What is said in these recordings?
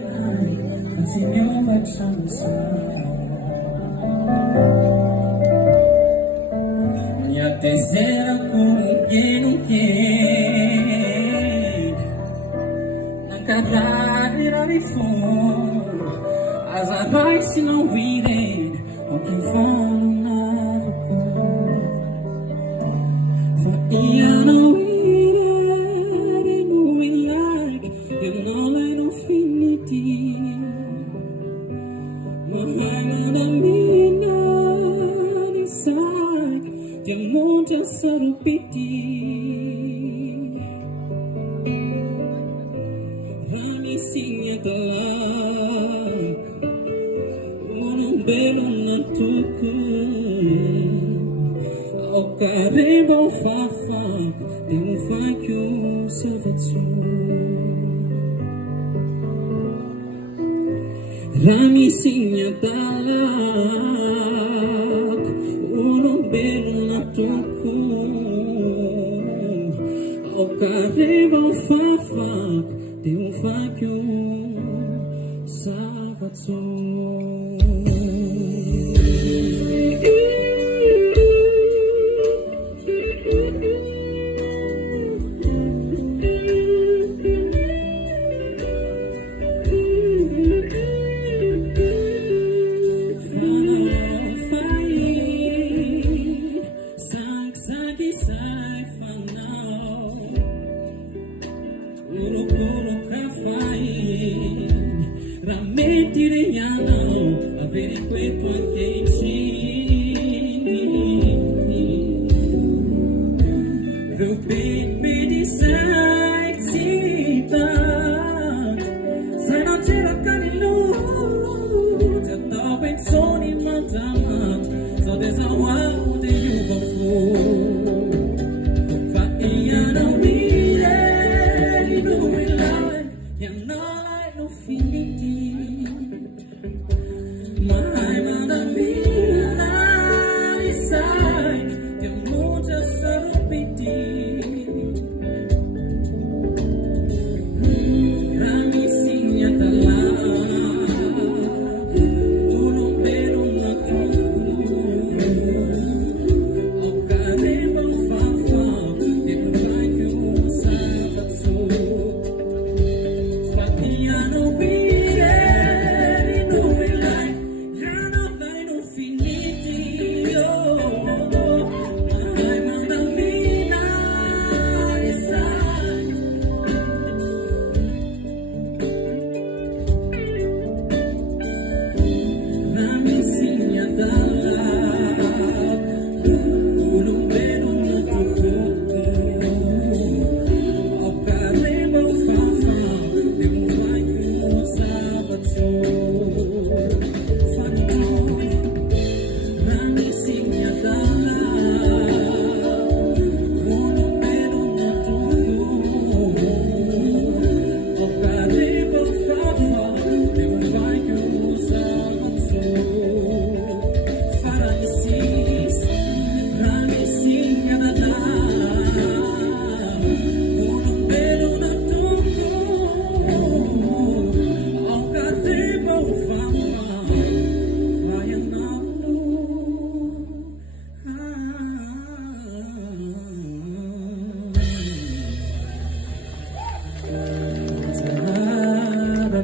Continue my chance. Minha terceira com quem não quer. Na cara virar e for. As arais se não virem. Com quem for na rua. For ia não ir. No we like. You know I don't feel it. Mahana mina nisak Tiamunja sarupiti Rami sinya talak Unang belo na tuku Au kareba fafak Temu fakyu salvatsu Rami sinya talak Unong belo na tuku Au kareba o fafak Te um fakyo savatso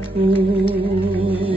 aku